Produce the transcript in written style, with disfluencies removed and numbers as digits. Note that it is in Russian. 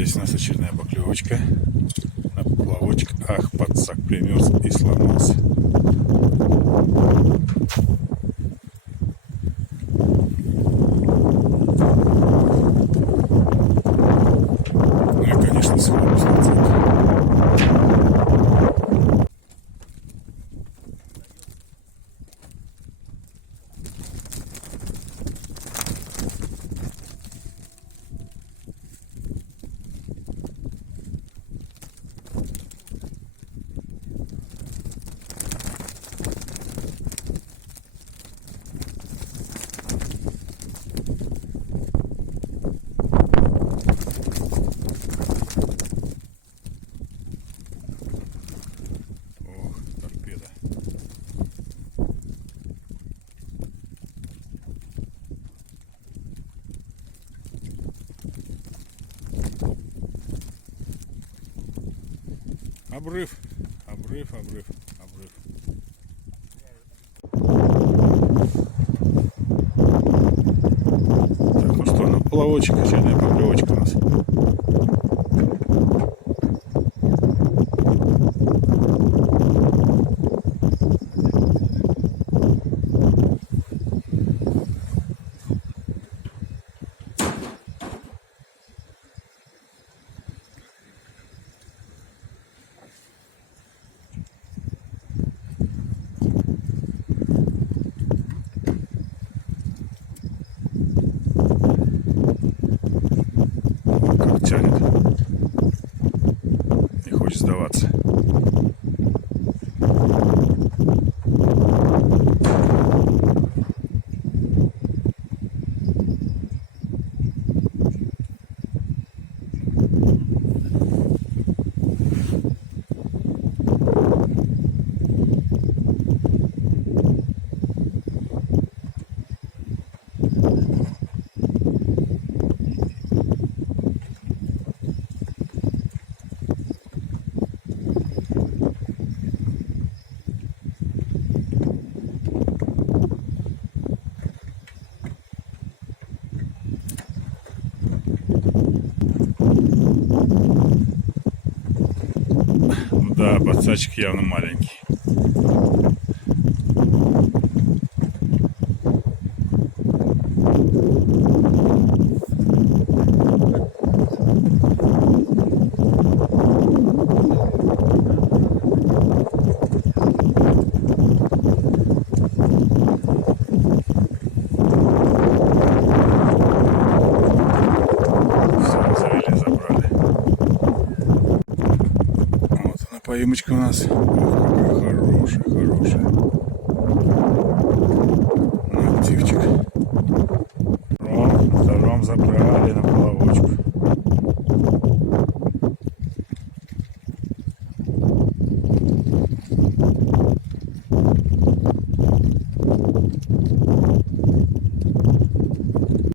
Есть у нас очередная поклевочка на поплавочек. Ах, подсак примерз и сломался. Ну и, конечно, сломался подсак. Обрыв, обрыв, обрыв, обрыв. Так, ну что, ну поплавочек, очередная поклевочка у нас. Как тянет. Не хочет сдаваться. Да, подсачек явно маленький. Поимочка у нас. Ох, какая хорошая, хорошая. Ну, активчик.